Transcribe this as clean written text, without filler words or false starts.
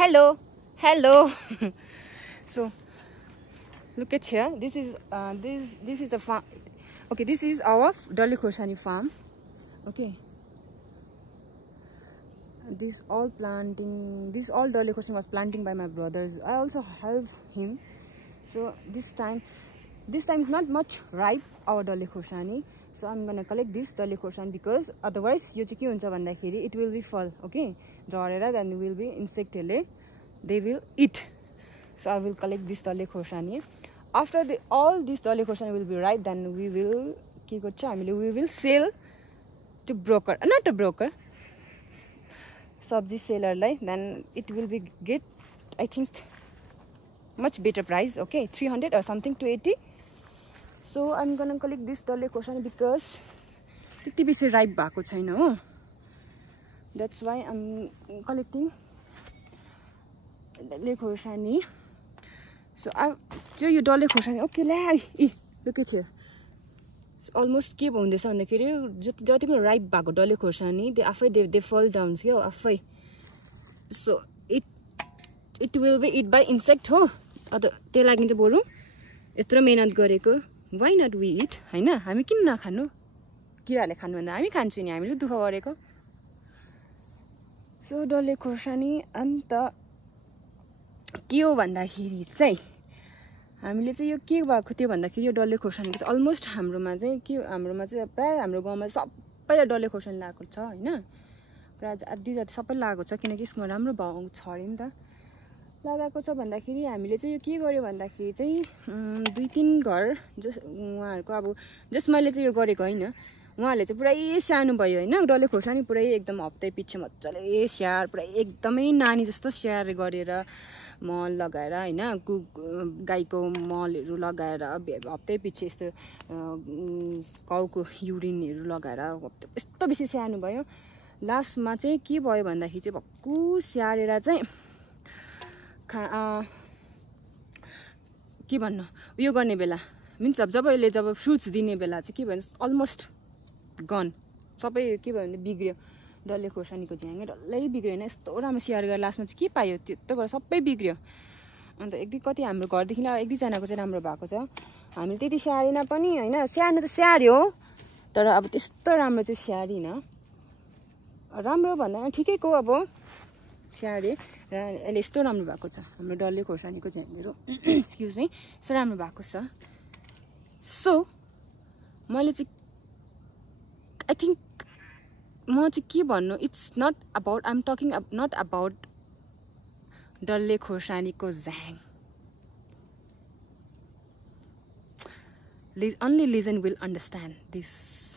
Hello. So look at here. This is the farm. Okay, this is our Dolly Khorsani farm. Okay. This all Dolly Khorsani was planting by my brothers. I also help him. So this time is not much ripe, our Dolly Khorsani. So I'm gonna collect this Dolly Khorsani because otherwise यो चाहिँ के हुन्छ भन्दाखेरि it will be fall. Okay, झरेर then will be insect they will eat. So I will collect this Dolly Khorsani. After all this Dolly Khorsani will be ripe, then we will we will sell to broker, not a broker, sabji seller like. Then it will be get, I think, much better price. Okay, 300 or something, 280. So I'm gonna collect this Dolly Khorsani because त्यति बेसी ripe भएको छैन हो. That's why I'm collecting Dolly Khorsani. So यो Dolly Khorsani, okay ला, look at here. It's almost के भन्दैछ भन्दाखेरि जति पनि ripe भएको Dolly Khorsani they fall down के हो आफै. So it will be eat by insect हो. त्यही लागि चाहिँ बरु यत्रो मेहनत गरेको. Why not we eat? हैन, हामी किन नखानु? किराले खानु भन्दा हामी खान्छौँ नि, हामीले दुःख गरेको. So Dolly Khorsani अन्त के हो भन्दाखेरि चाहिँ हामीले चाहिँ यो के भएको थियो भन्दाखेरि यो Dolly Khorsani चाहिँ अलमोस्ट हाम्रोमा चाहिँ प्राय हाम्रो गाउँमा सबैले Dolly Khorsani लगाएको छ हैन. प्राय आधी जति सबै लगाएको छ किनकि यसमा राम्रो भाउ छ अरे नि त. लगाएको छ भन्दाखेरि हामीले चाहिँ यो के गर्यो भन्दाखेरि चाहिँ 2-3 घर उहाँहरुको अब जस मैले चाहिँ यो गरेको हैन. उहाँहरुले चाहिँ पुरै सानो भयो हैन. Dolly Khorsani पुरै एकदम हप्तै पछि मज्जाले स्याहार पुरै एकदमै नानी जस्तो स्याहार गरेर मल लगाएर हैन, गाईको मलहरु लगाएर हप्तै पछि यस्तो काउको युरिनहरु लगाएर यस्तो बेसी सानो भयो. लास्टमा चाहिँ के भयो भन्दाखेरि चाहिँ भक्कु स्याहारेर चाहिँ के भन्नु उयो गर्ने बेला मिन्स जब फ्रुट्स दिने बेला चाहिँ के भन्छ अलमोस्ट गन सबै के भयो भने बिग्रियो. Dolly Khorsani को झ्याङै डल्लै बिग्रियो हैन. यस्तो राम्रो स्याहार गरेर लास्टमा चाहिँ के पायो त्यत्रोबाट सबै बिग्रियो. अन्त कति हाम्रो घरदेखि एक दुई जनाको चाहिँ राम्रो भएको छ. हामीले त्यति स्याहारेन पनि हैन. स्याहार्नु त स्याहार्यो तर अब त्यस्तो राम्रो चाहिँ स्याहारिन. राम्रो भन्दा ठिकैको अब स्याहारे र अहिले यस्तो राम्रो भएको छ हाम्रो Dolly Khorsani को झ्याङहरु. एक्सक्युज मी, यस्तो राम्रो भएको छ. सो मैले चाहिँ आई थिंक म चाहिँ के भन्नु, it's not about I am talking not about Dolly Khorsani को झ्याङ. Only listen will understand this.